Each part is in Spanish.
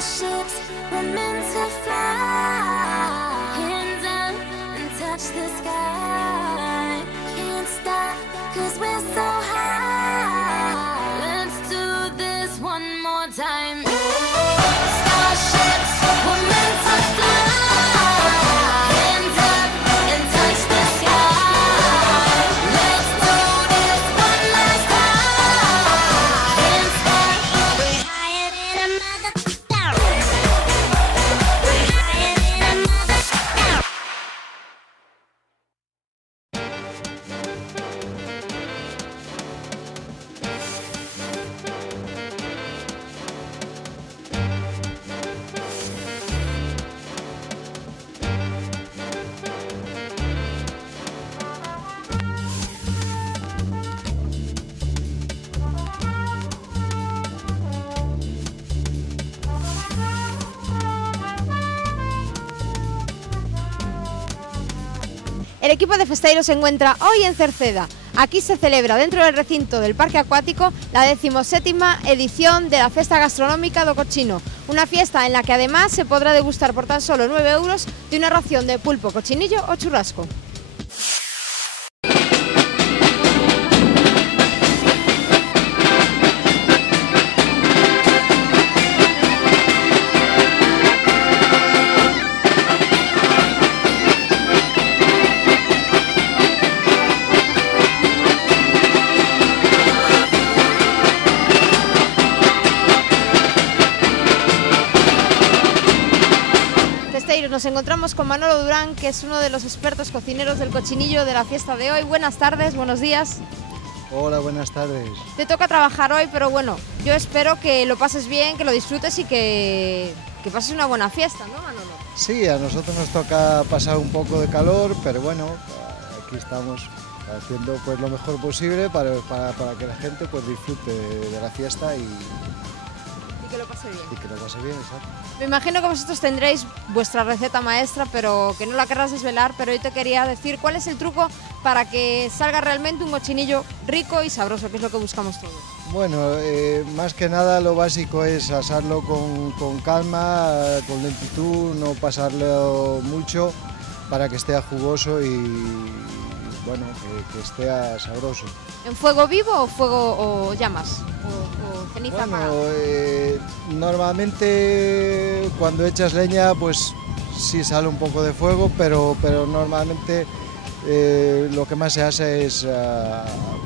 Starships were meant to fly. Hands up and touch the sky. Can't stop 'cause we're so high. Let's do this one more time. Starships were meant to fly. Hands up and touch the sky. Let's do this one last time. Can't stop. We're higher than a mother. We're higher than a mother. El equipo de Festeiros se encuentra hoy en Cerceda. Aquí se celebra dentro del recinto del Parque Acuático la 17ª edición de la Festa Gastronómica do Cochino, una fiesta en la que además se podrá degustar por tan solo 9 euros de una ración de pulpo, cochinillo o churrasco. Nos encontramos con Manolo Durán, que es uno de los expertos cocineros del cochinillo de la fiesta de hoy. Buenas tardes, buenos días. Hola, buenas tardes. Te toca trabajar hoy, pero bueno, yo espero que lo pases bien, que lo disfrutes y que pases una buena fiesta, ¿no, Manolo? Sí, a nosotros nos toca pasar un poco de calor, pero bueno, aquí estamos haciendo pues lo mejor posible para que la gente pues disfrute de la fiesta y que lo pase bien. Y que lo pase bien, exacto. Me imagino que vosotros tendréis vuestra receta maestra, pero que no la querrás desvelar, pero yo te quería decir cuál es el truco para que salga realmente un cochinillo rico y sabroso, que es lo que buscamos todos. Bueno, más que nada lo básico es asarlo con calma, con lentitud, no pasarlo mucho para que esté jugoso y bueno, que esté sabroso. ¿En fuego vivo o fuego o llamas? ¿O ceniza apagada? Normalmente cuando echas leña pues sí sale un poco de fuego, pero normalmente lo que más se hace es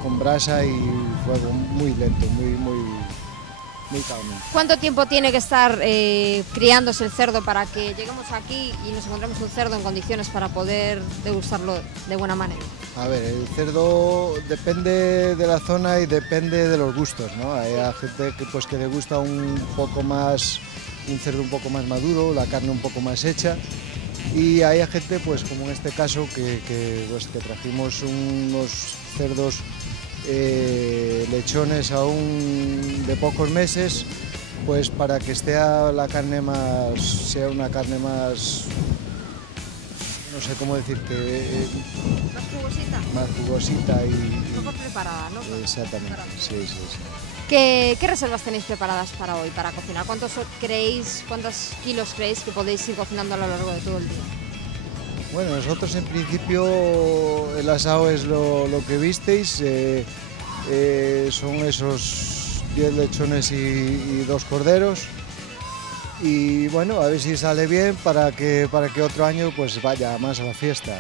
con brasa y fuego muy lento, muy calmo. ¿Cuánto tiempo tiene que estar criándose el cerdo para que lleguemos aquí y nos encontremos un cerdo en condiciones para poder degustarlo de buena manera? A ver, el cerdo depende de la zona y depende de los gustos, ¿no? Hay gente que le gusta un cerdo un poco más maduro, la carne un poco más hecha, y hay gente, pues como en este caso, que trajimos unos cerdos lechones aún de pocos meses, pues para que sea una carne más, no sé cómo decirte, más jugosita y mejor preparada, ¿no? Exactamente, sí. ¿Qué reservas tenéis preparadas para hoy, para cocinar? ¿Cuántos kilos creéis que podéis ir cocinando a lo largo de todo el día? Bueno, nosotros en principio el asado es lo que visteis, son esos 10 lechones y 2 corderos. Y bueno, a ver si sale bien para que otro año pues vaya más a la fiesta.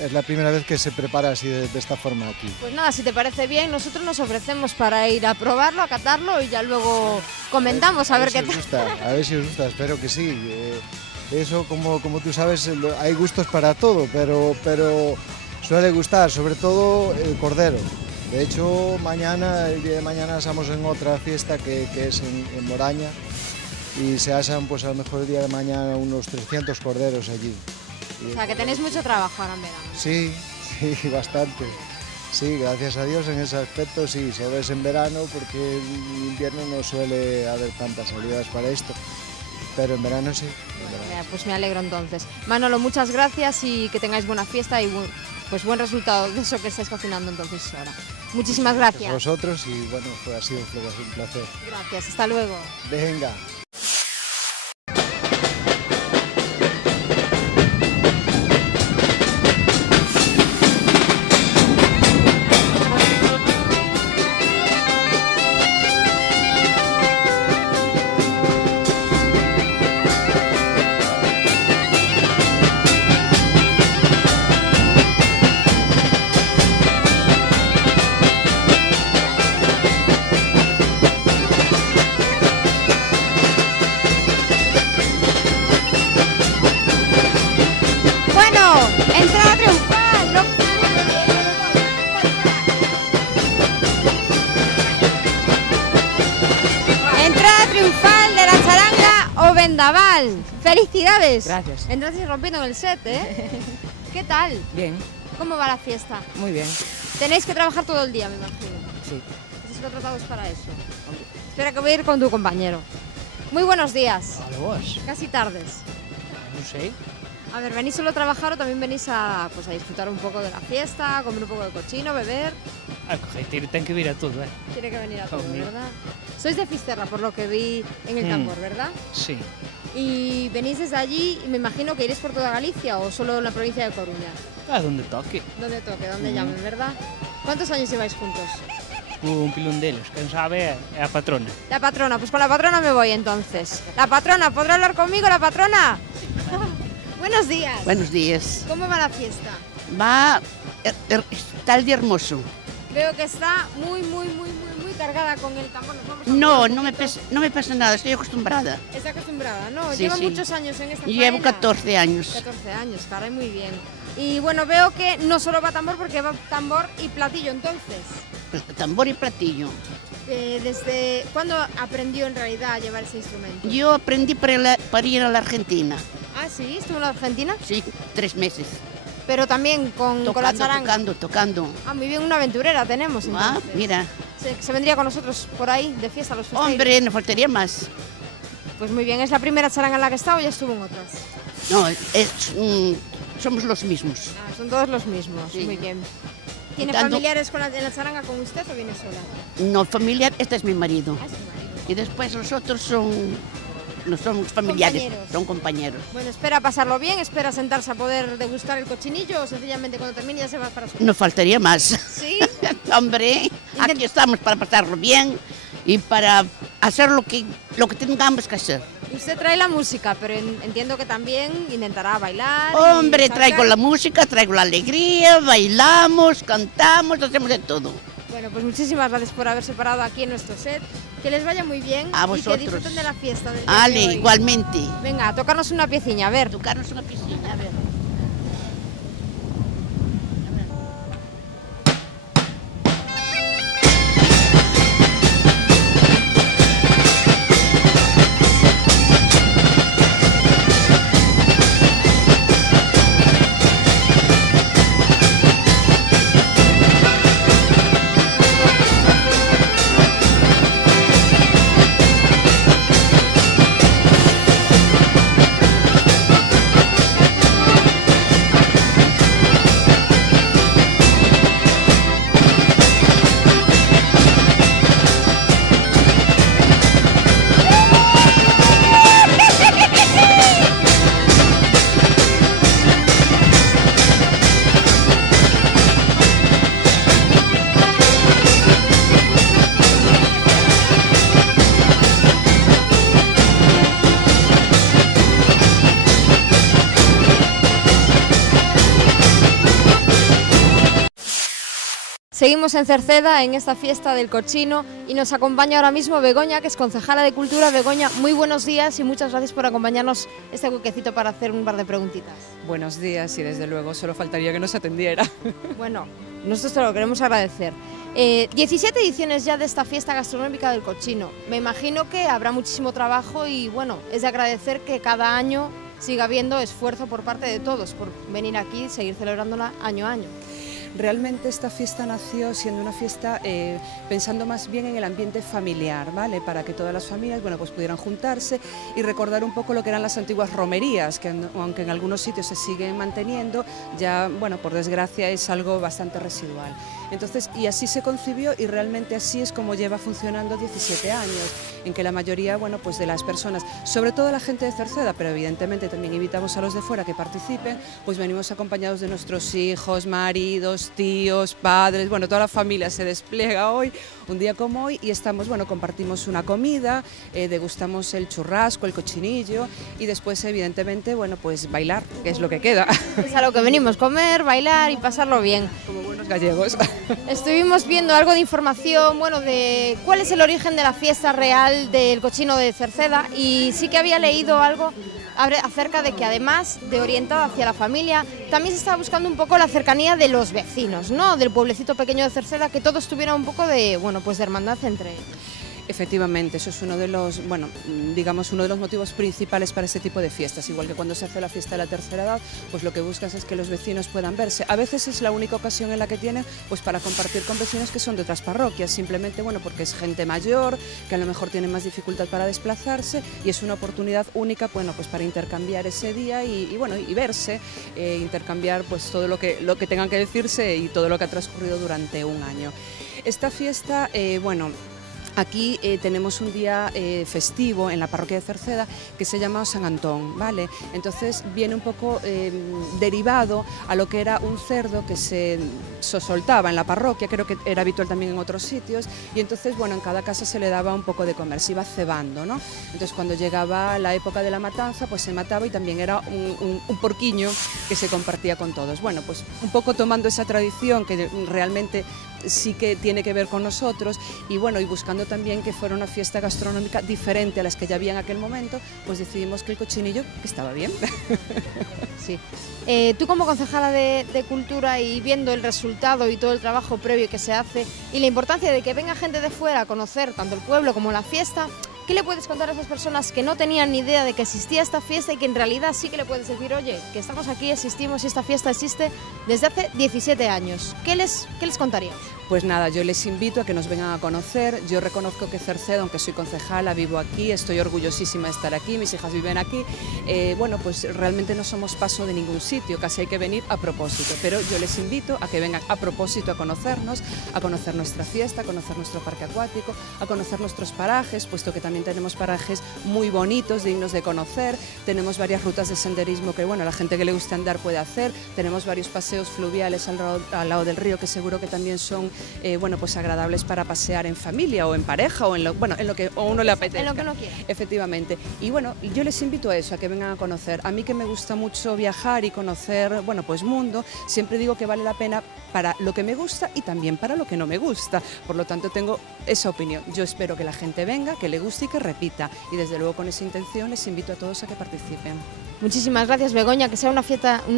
Es la primera vez que se prepara así de esta forma aquí. Pues nada, si te parece bien, nosotros nos ofrecemos para ir a probarlo, a catarlo y ya luego comentamos a ver qué tal. A ver si os gusta, espero que sí. Eso, como tú sabes, hay gustos para todo, pero suele gustar, sobre todo el cordero. De hecho, el día de mañana estamos en otra fiesta que es en Moraña. Y se asan pues a lo mejor el día de mañana unos 300 corderos allí. O sea, que tenéis mucho trabajo ahora en verano. Sí, bastante. Sí, gracias a Dios en ese aspecto sí, solo es en verano porque en invierno no suele haber tantas salidas para esto, pero en verano sí. Bueno, pues me alegro entonces. Manolo, muchas gracias y que tengáis buena fiesta y pues buen resultado de eso que estáis cocinando entonces ahora. Muchísimas gracias. A vosotros y bueno, ha sido un placer. Gracias, hasta luego. Venga. Vendaval. ¡Felicidades! Gracias. Entraste rompiendo en el set, ¿eh? ¿Qué tal? Bien, ¿Cómo va la fiesta? muy bien. Tenéis que trabajar todo el día, me imagino. Sí. Estáis contratados para eso. Espera que voy a ir con tu compañero. Muy buenos días. Hola vos, Casi tardes. non sei. A ver, ¿venís solo a trabajar o también venís a, pues, a disfrutar un poco de la fiesta, a comer un poco de cochino, beber? A cojetir ten que vir a todo, Tiene que venir a todo, Obvio. ¿verdad? Sois de Fisterra, por lo que vi en el tambor, ¿verdad? Sí. Y venís desde allí y me imagino que iréis por toda Galicia o solo en la provincia de Coruña. A donde toque. Donde toque, donde llamen, ¿verdad? ¿Cuántos años lleváis juntos? Un pilón deles, quen sabe é a patrona. La patrona, pues con la patrona me voy entonces. La patrona, ¿podrá hablar conmigo la patrona? Buenos días. Buenos días. ¿Cómo va la fiesta? Va tal de hermoso. Veo que está muy cargada con el tambor. Nos vamos a No, mover un no me, poquito. no me pasa nada, estoy acostumbrada. Está acostumbrada, ¿no? Sí, Lleva sí. muchos años en esta Llevo faena. 14 años. 14 años, caray, muy bien. Y bueno, veo que no solo va tambor, porque va tambor y platillo entonces. Tambor y platillo. ¿Desde cuándo aprendió en realidad a llevar ese instrumento? Yo aprendí para ir a la Argentina. Ah, sí, estuvo en la Argentina, Sí, 3 meses. pero también con la Tocando, charanga. tocando. Ah, muy bien, una aventurera tenemos Ah, entonces. mira. Se vendría con nosotros por ahí de fiesta a los festejos. Hombre, no faltaría más. Pues muy bien, ¿es la primera charanga en la que está o ya estuvo en otras? No, somos los mismos. Ah, son todos los mismos, Sí. muy bien. ¿Tiene Tanto- familiares en la charanga con usted o viene sola? No, familiar, este es mi marido. Ah, es su marido. Y después los otros no son familiares, Compañeros. son compañeros. Bueno, espera pasarlo bien, espera sentarse a poder degustar el cochinillo o sencillamente cuando termine ya se va para su casa. No faltaría más. ¿Sí? Hombre, aquí estamos para pasarlo bien y para hacer lo que tengamos que hacer. Usted trae la música, pero entiendo que también intentará bailar. y Hombre, saltar. traigo la música, traigo la alegría, bailamos, cantamos, hacemos de todo. Bueno, pues muchísimas gracias por haberse parado aquí en nuestro set. Que les vaya muy bien A y vosotros. que disfruten de la fiesta del día de Ale, hoy. igualmente. Venga, a tocarnos una pieciña, a ver. Tocarnos una piscina, a ver. Seguimos en Cerceda, en esta fiesta del cochino, y nos acompaña ahora mismo Begoña, que es concejala de Cultura. Begoña, muy buenos días y muchas gracias por acompañarnos este huequecito para hacer un par de preguntitas. Buenos días y desde luego solo faltaría que nos atendiera. Bueno, nosotros te lo queremos agradecer. 17 ediciones ya de esta fiesta gastronómica del cochino. Me imagino que habrá muchísimo trabajo y bueno, es de agradecer que cada año siga habiendo esfuerzo por parte de todos por venir aquí y seguir celebrándola año a año. Realmente esta fiesta nació siendo una fiesta pensando más bien en el ambiente familiar, ¿vale? Para que todas las familias, bueno, pues pudieran juntarse y recordar un poco lo que eran las antiguas romerías, que aunque en algunos sitios se siguen manteniendo, ya, bueno, por desgracia es algo bastante residual. Entonces, y así se concibió y realmente así es como lleva funcionando 17 años, en que la mayoría, bueno, pues de las personas, sobre todo la gente de Cerceda, pero evidentemente también invitamos a los de fuera que participen, pues venimos acompañados de nuestros hijos, maridos, tíos, padres, bueno, toda la familia se despliega hoy, un día como hoy, y estamos, bueno, compartimos una comida, degustamos el churrasco, el cochinillo, y después, evidentemente, bueno, pues bailar, que es lo que queda, Es a lo que venimos, comer, bailar y pasarlo bien. como buenos gallegos. Estuvimos viendo algo de información, bueno, de cuál es el origen de la fiesta real del cochino de Cerceda, y sí que había leído algo acerca de que además de orientada hacia la familia, también se estaba buscando un poco la cercanía de los vecinos, ¿no? Del pueblecito pequeño de Cerceda, que todos tuvieran un poco de, bueno, pues de hermandad entre ellos. Efectivamente, eso es uno de los, bueno, digamos, uno de los motivos principales para este tipo de fiestas. Igual que cuando se hace la fiesta de la tercera edad, pues lo que buscas es que los vecinos puedan verse. A veces es la única ocasión en la que tienen, pues para compartir con vecinos que son de otras parroquias, simplemente, bueno, porque es gente mayor, que a lo mejor tiene más dificultad para desplazarse y es una oportunidad única, bueno, pues para intercambiar ese día y bueno, y verse, intercambiar pues todo lo que tengan que decirse y todo lo que ha transcurrido durante un año. Esta fiesta, bueno, aquí tenemos un día festivo en la parroquia de Cerceda que se llama San Antón, ¿vale? Entonces viene un poco derivado a lo que era un cerdo que se soltaba en la parroquia, creo que era habitual también en otros sitios, y entonces, bueno, en cada casa se le daba un poco de comer, se iba cebando, ¿no? Entonces cuando llegaba la época de la matanza, pues se mataba y también era un porquiño que se compartía con todos. Bueno, pues un poco tomando esa tradición que realmente sí que tiene que ver con nosotros y bueno, y buscando también que fuera una fiesta gastronómica diferente a las que ya había en aquel momento, pues decidimos que el cochinillo estaba bien. Sí. Tú como concejala de Cultura y viendo el resultado y todo el trabajo previo que se hace y la importancia de que venga gente de fuera a conocer tanto el pueblo como la fiesta, ¿qué le puedes contar a esas personas que no tenían ni idea de que existía esta fiesta y que en realidad sí que le puedes decir, oye, que estamos aquí, existimos y esta fiesta existe desde hace 17 años? ¿Qué les contarías? Pues nada, yo les invito a que nos vengan a conocer. Yo reconozco que Cerceda, aunque soy concejala, vivo aquí, estoy orgullosísima de estar aquí, mis hijas viven aquí. Bueno, pues realmente no somos paso de ningún sitio, casi hay que venir a propósito. Pero yo les invito a que vengan a propósito a conocernos, a conocer nuestra fiesta, a conocer nuestro parque acuático, a conocer nuestros parajes, puesto que también tenemos parajes muy bonitos, dignos de conocer. Tenemos varias rutas de senderismo que, bueno, la gente que le gusta andar puede hacer. Tenemos varios paseos fluviales al lado del río que seguro que también son bueno, pues agradables para pasear en familia o en pareja o en lo, bueno, en lo que a uno le apetezca. En lo que uno quiera. Efectivamente. Y bueno, yo les invito a eso, a que vengan a conocer. A mí que me gusta mucho viajar y conocer, bueno, pues mundo, siempre digo que vale la pena para lo que me gusta y también para lo que no me gusta. Por lo tanto, tengo esa opinión. Yo espero que la gente venga, que le guste y que repita. Y desde luego con esa intención les invito a todos a que participen. Muchísimas gracias, Begoña, que sea una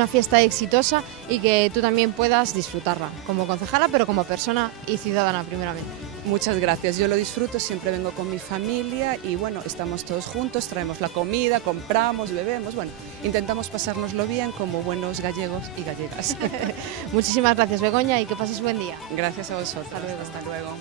fiesta exitosa y que tú también puedas disfrutarla como concejala, pero como persona y ciudadana primeramente. Muchas gracias, yo lo disfruto, siempre vengo con mi familia y bueno, estamos todos juntos, traemos la comida, compramos, bebemos, bueno, intentamos pasárnoslo bien como buenos gallegos y gallegas. Muchísimas gracias, Begoña, y que pases buen día. Gracias a vosotros, hasta luego.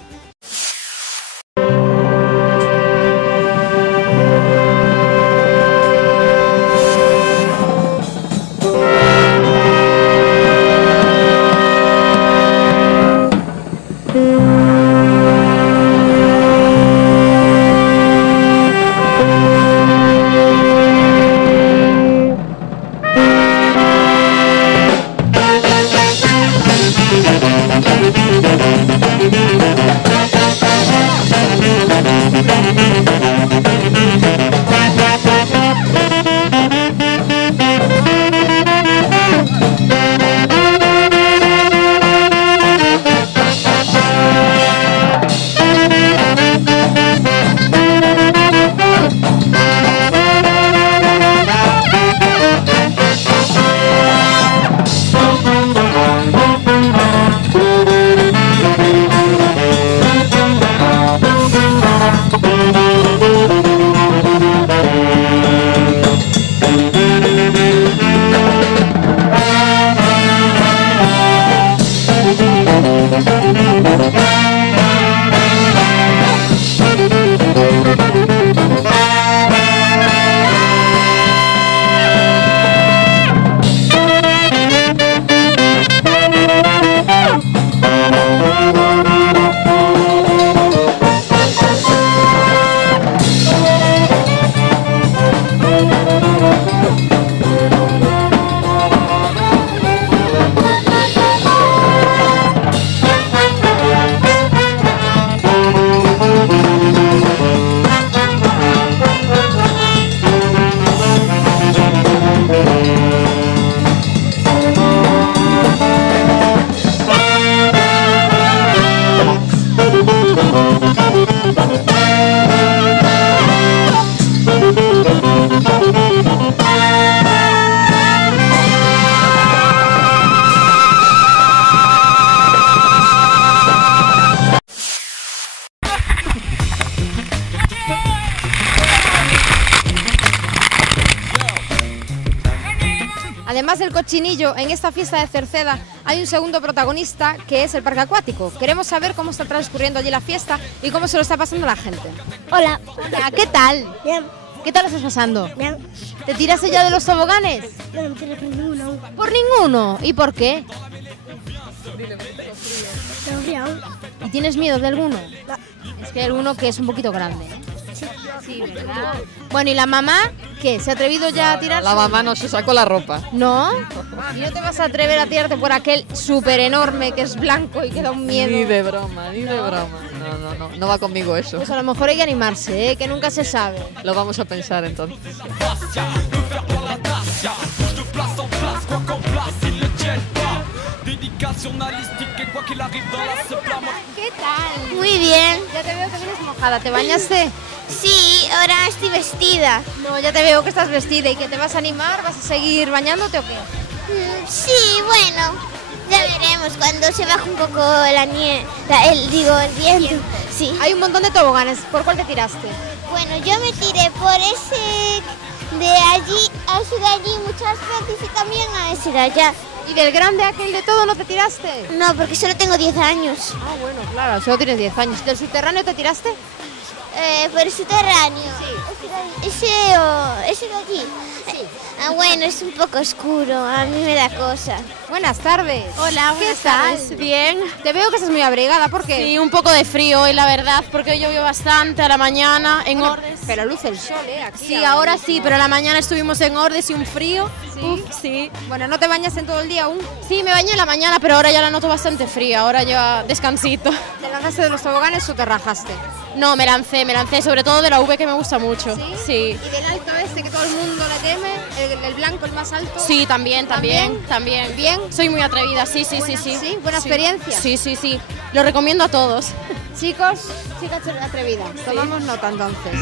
Además del cochinillo, en esta fiesta de Cerceda hay un segundo protagonista que es el parque acuático. Queremos saber cómo está transcurriendo allí la fiesta y cómo se lo está pasando la gente. Hola. Hola, ¿qué tal? Bien. ¿Qué tal lo estás pasando? Bien. ¿Te tiraste ya de los toboganes? No me tiré por ninguno. ¿Por ninguno? ¿Y por qué? Tengo frío. ¿Y tienes miedo de alguno? No. Es que hay alguno que es un poquito grande. Sí, ¿verdad? Bueno, ¿y la mamá qué? ¿Se ha atrevido ya a tirarse? La mamá no se sacó la ropa. ¿No? ¿Y no te vas a atrever a tirarte por aquel súper enorme que es blanco y que da un miedo? Ni de broma, ni de broma. No va conmigo eso. Pues a lo mejor hay que animarse, ¿eh? Que nunca se sabe. Lo vamos a pensar entonces. ¿Qué tal? Muy bien. Ya te veo que vienes mojada. ¿Te bañaste? Sí, ahora estoy vestida. No, ya te veo que estás vestida y que te vas a animar. ¿Vas a seguir bañándote o qué? Sí, bueno. Ya veremos cuando se baje un poco la nieve, el viento. Sí. Hay un montón de toboganes. ¿Por cuál te tiraste? Bueno, yo me tiré por ese de allí, a ese de allí muchas veces y también a ese de allá. ¿Y del grande aquel de todo no te tiraste? No, porque solo tengo 10 años. Ah, bueno, claro, solo tienes 10 años. ¿Del subterráneo te tiraste? Por el subterráneo. Sí. Ese de allí. Sí. Ah, bueno, es un poco oscuro, a mí me da cosa. Buenas tardes. Hola, ¿Qué buenas tal? tardes. Bien. Te veo que estás muy abrigada, ¿por qué? Sí, un poco de frío hoy, la verdad, porque hoy llovió bastante a la mañana en Bueno, Ordes. pero luce el sol, ¿eh? Aquí Sí, ahora sí, pero a la mañana estuvimos en Ordes y un frío. ¿Sí? Sí. Bueno, ¿no te bañas en todo el día aún? Sí, me bañé en la mañana, pero ahora ya la noto bastante fría, ahora ya descansito. ¿Te lanzaste de los toboganes o te rajaste? No, me lancé, sobre todo de la V que me gusta mucho. ¿Sí? ¿Y del alto este que todo el mundo le teme? ¿El blanco, el más alto? Sí, también. ¿Bien? Soy muy atrevida, sí. ¿Sí? ¿Buena experiencia? Sí. Lo recomiendo a todos. Chicos, chicas atrevidas, tomamos nota entonces.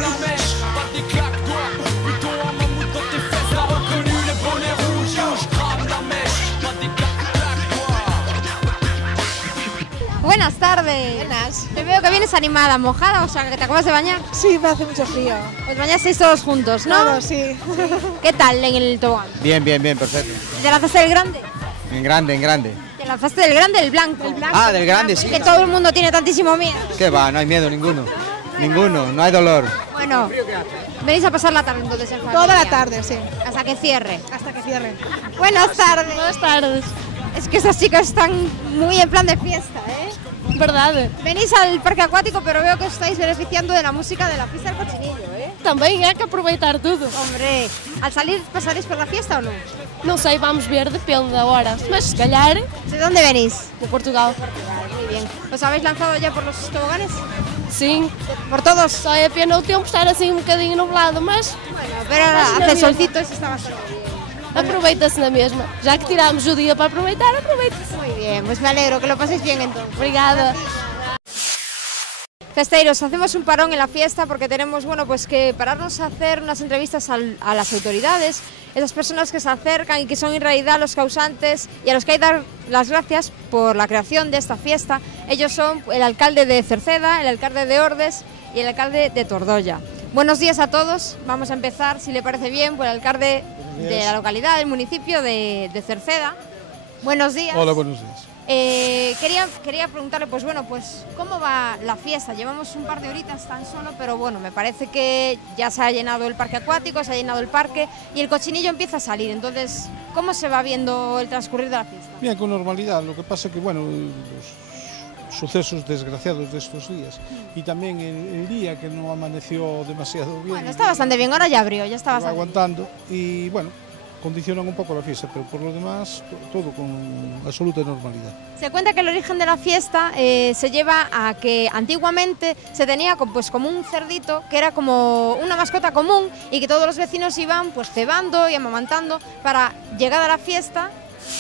Buenas tardes. Buenas. Te veo que vienes animada, mojada, o sea, que te acabas de bañar. Sí, me hace mucho frío. Os bañasteis todos juntos, ¿no? Claro, sí. ¿Qué tal en el tobogán? Bien, perfecto. ¿Te lanzaste del grande? En grande. ¿Te lanzaste del grande, del blanco? Ah, del grande, sí. Que todo el mundo tiene tantísimo miedo. ¿Qué va? No hay miedo ninguno. No hay dolor. Bueno, venís a pasar la tarde entonces en familia. Toda la tarde, sí. Hasta que cierre. Hasta que cierre. Buenas tardes. Buenas tardes. Es que esas chicas están muy en plan de fiesta, ¿eh? Verdade. Venís al parque acuático, pero veo que os estáis beneficiando de la música de la fiesta del cochinillo, ¿eh? Tamén hai que aproveitar tudo. Hombre, al salir pasaréis por la fiesta o no? Non sei, vamos ver, depende agora. Mas se calhar, ¿De dónde venís? de Portugal. Muy bien. ¿Os habéis lanzado ya por los toboganes? Sim. ¿Por todos? Só é pena o tempo estar assim un bocadinho nublado, mas Bueno, pero ahora Casi la hace misma. solcito y se está bastante bien. aproveita-se na mesma. Já que tirámos o dia para aproveitar, aproveita-se. Muy bien, pues me alegro, que lo paséis bien entonces. Obrigada. Festeiros, hacemos un parón en la fiesta porque tenemos, bueno, pues que pararnos a hacer unas entrevistas a las autoridades, esas personas que se acercan y que son en realidad los causantes y a los que hay que dar las gracias por la creación de esta fiesta. Ellos son el alcalde de Cerceda, el alcalde de Ordes y el alcalde de Tordoya. Buenos días a todos. Vamos a empezar, si le parece bien, por el alcalde de la localidad, del municipio de Cerceda. Buenos días. Hola, buenos días. Quería preguntarle, pues bueno, pues ¿cómo va la fiesta? Llevamos un par de horitas tan solo, pero bueno, me parece que ya se ha llenado el parque acuático, se ha llenado el parque y el cochinillo empieza a salir. Entonces, ¿cómo se va viendo el transcurrir de la fiesta? Bien, con normalidad. Lo que pasa que, bueno, los sucesos desgraciados de estos días y también el día que no amaneció demasiado bien. Bueno, está bastante bien, ahora ya abrió, ya está va bastante bien. aguantando y, bueno, condicionan un poco la fiesta, pero por lo demás todo con absoluta normalidad. Se cuenta que el origen de la fiesta se lleva a que antiguamente se tenía pues como un cerdito que era como una mascota común y que todos los vecinos iban pues cebando y amamantando para llegar a la fiesta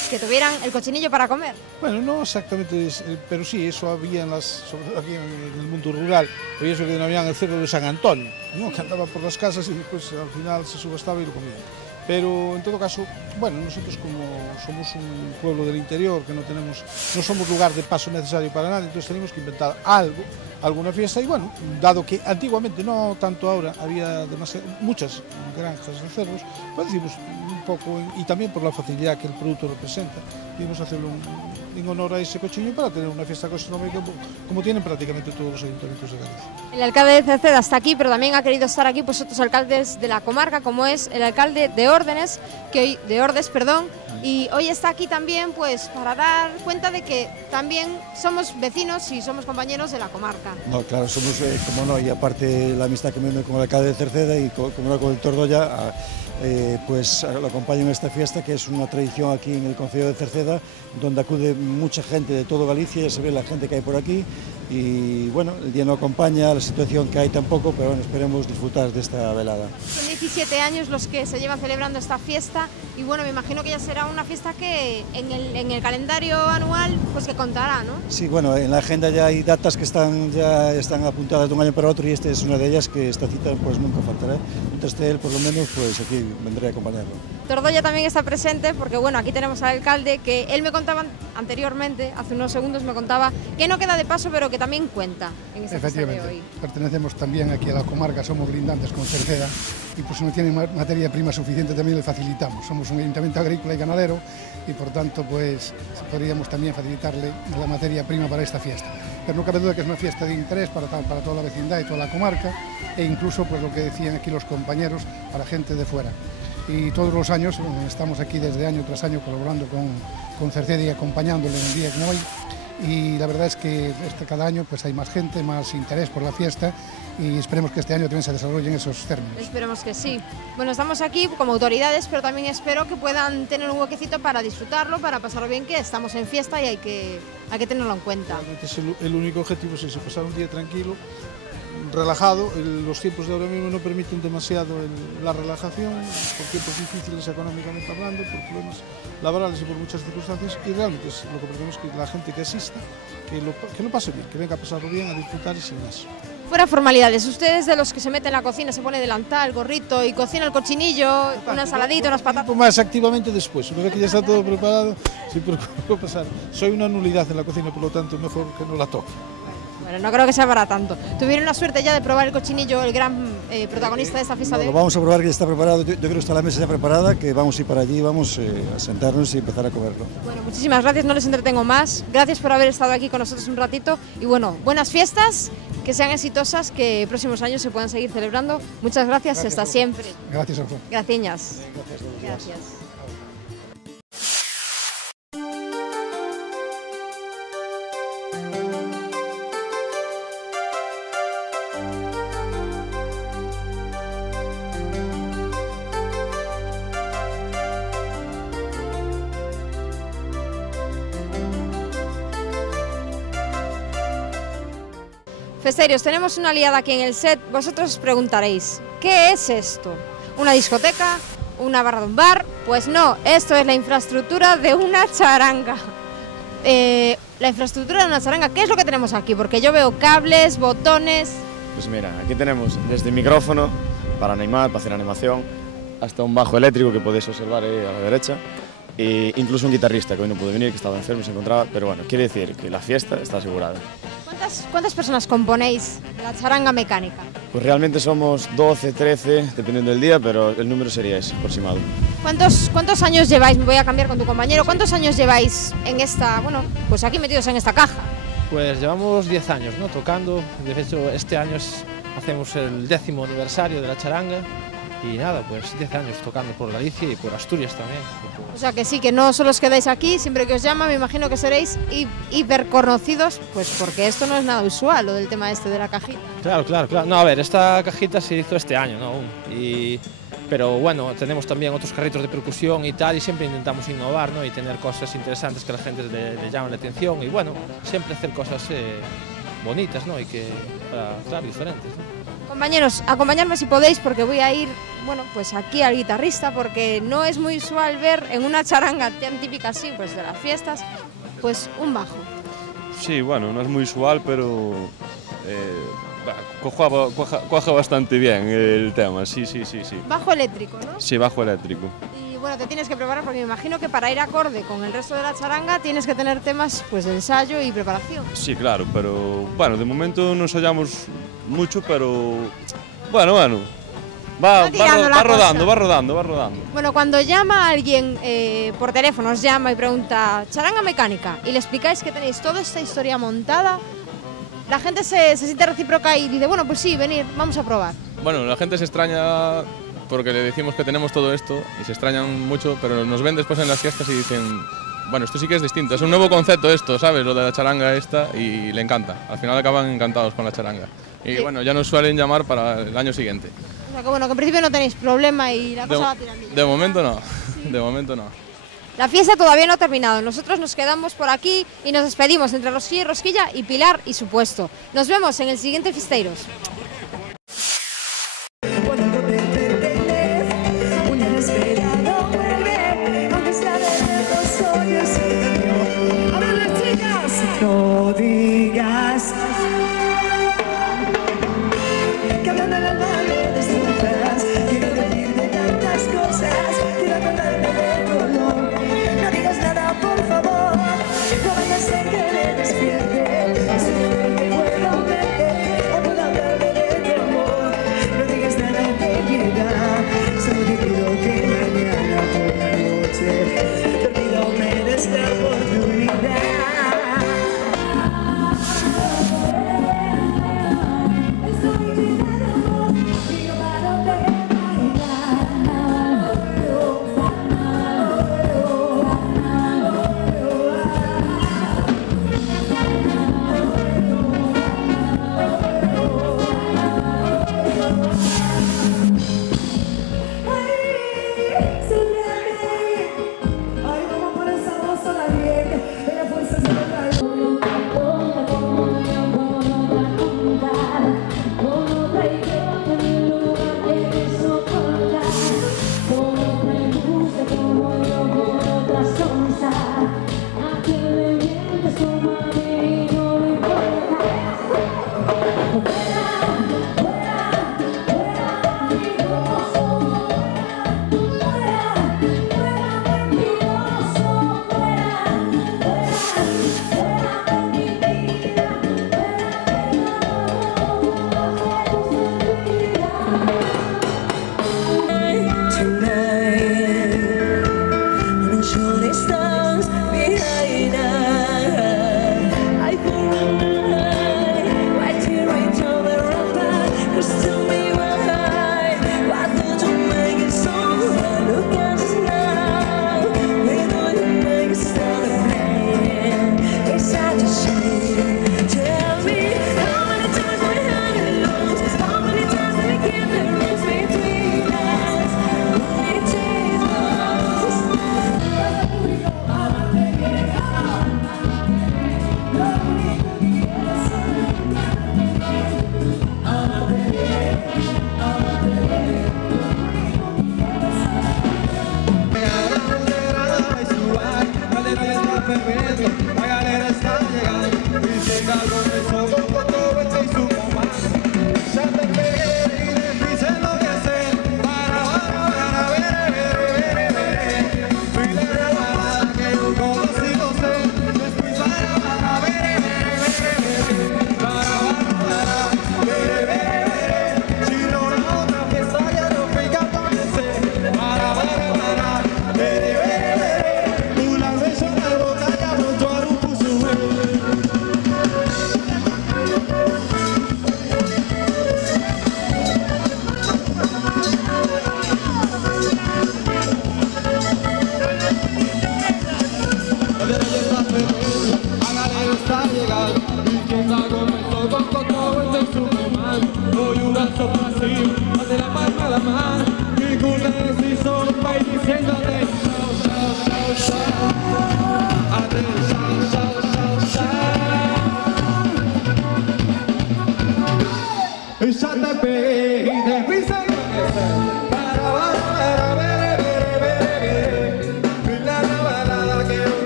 que tuvieran el cochinillo para comer. Bueno, no exactamente, pero sí, eso había aquí en el mundo rural, había eso que denominaban el cerdo de San Antonio, ¿no? Que andaba por las casas y después al final se subastaba y lo comían. Pero en todo caso, bueno, nosotros como somos un pueblo del interior, que no somos lugar de paso necesario para nada, entonces tenemos que inventar alguna fiesta y bueno, dado que antiguamente, no tanto ahora, había muchas granjas de cerdos, pues decimos un poco, y también por la facilidad que el producto representa, decidimos hacerlo en honor a ese cochiño para tener una fiesta gastronómica como tienen prácticamente todos los ayuntamientos de Galicia. El alcalde de Cerceda está aquí, pero también ha querido estar aquí pues otros alcaldes de la comarca, como es el alcalde de Ordes, y hoy está aquí también pues para dar cuenta de que también somos vecinos y somos compañeros de la comarca. No, claro, somos, como no, y aparte la amistad que me une con el alcalde de Cerceda y con el Tordolla, pues lo acompaño en esta fiesta, que es una tradición aquí en el concello de Cerceda, donde acude mucha gente de todo Galicia, ya se ve la gente que hay por aquí, y bueno, el día no acompaña, la situación que hay tampoco, pero bueno, esperemos disfrutar de esta velada. Son 17 años los que se llevan celebrando esta fiesta, y bueno, me imagino que ya será una fiesta que en el calendario anual pues que contará, ¿no? Sí, bueno, en la agenda ya hay datas que ya están apuntadas de un año para otro, y esta es una de ellas, que esta cita pues nunca faltará. Mientras esté él, por lo menos, pues aquí vendré a acompañarlo. Tordolla también está presente porque bueno, aquí tenemos al alcalde, que él me contaba anteriormente, hace unos segundos me contaba que no queda de paso, pero que también cuenta en esta fiesta de hoy. Pertenecemos también aquí a la comarca, somos lindantes con Cerceda, y pues si no tiene materia prima suficiente también le facilitamos. Somos un ayuntamiento agrícola y ganadero y por tanto pues podríamos también facilitarle la materia prima para esta fiesta. Pero no cabe duda que es una fiesta de interés para toda la vecindad y toda la comarca, e incluso pues lo que decían aquí los compañeros, para gente de fuera. Y todos los años, estamos aquí desde año tras año colaborando con Cerceda y acompañándole en el día como hoy, y la verdad es que cada año pues hay más gente, más interés por la fiesta, y esperemos que este año también se desarrollen esos términos. Esperemos que sí. Bueno, estamos aquí como autoridades, pero también espero que puedan tener un huequecito para disfrutarlo, para pasarlo bien, que estamos en fiesta y hay que tenerlo en cuenta. Es el único objetivo, es pasar un día tranquilo, relajado. Los tiempos de ahora mismo no permiten demasiado la relajación, por tiempos difíciles económicamente hablando, por problemas laborales y por muchas circunstancias, y realmente es lo que pretendemos, que la gente que asista, que lo pase bien, que venga a pasarlo bien, a disfrutar y sin más. Fuera formalidades, ustedes de los que se meten en la cocina, se pone delantal, gorrito y cocina el cochinillo, una ensaladita, unas patatas. Más activamente después, una vez que ya está todo preparado, sí procuro pasar. Soy una nulidad en la cocina, por lo tanto mejor que no la toque. Bueno, no creo que sea para tanto. ¿Tuvieron la suerte ya de probar el cochinillo, el gran protagonista de esta fiesta de hoy? Lo vamos a probar, que ya está preparado. Yo creo que está la mesa ya preparada, que vamos a ir para allí, vamos a sentarnos y empezar a comerlo. Bueno, muchísimas gracias, no les entretengo más. Gracias por haber estado aquí con nosotros un ratito. Y bueno, buenas fiestas, que sean exitosas, que próximos años se puedan seguir celebrando. Muchas gracias, hasta siempre. Gracias a vosotros. Gracias. Gracias. Festeiros, tenemos una liada aquí en el set. Vosotros os preguntaréis, ¿qué es esto? ¿Una discoteca? ¿Una barra de un bar? Pues no, esto es la infraestructura de una charanga. La infraestructura de una charanga, ¿qué es lo que tenemos aquí? Porque yo veo cables, botones... Pues mira, aquí tenemos desde micrófono para animar, para hacer animación, hasta un bajo eléctrico que podéis observar ahí a la derecha, e incluso un guitarrista que hoy no pudo venir, que estaba enfermo y se encontraba, pero bueno, quiere decir que la fiesta está asegurada. ¿Cuántas personas componéis la charanga mecánica? Pues realmente somos 12, 13, dependiendo del día, pero el número sería ese, aproximado. ¿Cuántos años lleváis, me voy a cambiar con tu compañero, cuántos años lleváis en esta, bueno, pues aquí metidos en esta caja? Pues llevamos 10 años, ¿no?, tocando. De hecho, este año hacemos el 10º aniversario de la charanga. Y nada, pues 10 años tocando por Galicia y por Asturias también. O sea que sí, que no solo os quedáis aquí, siempre que os llama me imagino que seréis hiper conocidos, pues porque esto no es nada usual, lo del tema este de la cajita. Claro. No, a ver, esta cajita se hizo este año, ¿no? Pero bueno, tenemos también otros carritos de percusión y tal, y siempre intentamos innovar, ¿no?, y tener cosas interesantes que a la gente le llamen la atención, y bueno, siempre hacer cosas bonitas, ¿no?, y que, claro, diferentes, ¿no? Compañeros, acompañadme si podéis, porque voy a ir, bueno, pues aquí al guitarrista, porque no es muy usual ver en una charanga tan típica así, pues de las fiestas, pues un bajo. Sí, bueno, no es muy usual, pero Cuaja bastante bien el tema, sí. Bajo eléctrico, ¿no? Sí, bajo eléctrico. Y bueno, te tienes que preparar porque me imagino que para ir acorde con el resto de la charanga tienes que tener temas pues de ensayo y preparación. Sí, claro, pero bueno, de momento no ensayamos mucho, pero bueno. Va rodando. Bueno, cuando llama alguien por teléfono, os llama y pregunta charanga mecánica y le explicáis que tenéis toda esta historia montada, la gente se siente recíproca y dice, bueno, pues sí, venir, vamos a probar. Bueno, la gente se extraña porque le decimos que tenemos todo esto y se extrañan mucho, pero nos ven después en las fiestas y dicen, bueno, esto sí que es distinto, es un nuevo concepto esto, ¿sabes? Lo de la charanga esta, y le encanta. Al final acaban encantados con la charanga. Y Sí. bueno, ya nos suelen llamar para el año siguiente. O sea que bueno, que en principio no tenéis problema y la cosa va tirando. De momento no, de momento no. La fiesta todavía no ha terminado, nosotros nos quedamos por aquí y nos despedimos entre Rosquilla y Rosquilla y Pilar y su puesto. Nos vemos en el siguiente Fisteiros. No digas que hablando la mano destrozas. Quiero decirte tantas cosas, quiero acordarme de tu olor. No digas nada, por favor, no vaya a ser que me despierte. Es un error que puedo verte, o puedo hablarme de tu amor. No digas nada de piedad, solo te pido que mañana por la noche te olvídame de esta oportunidad.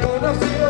Conocido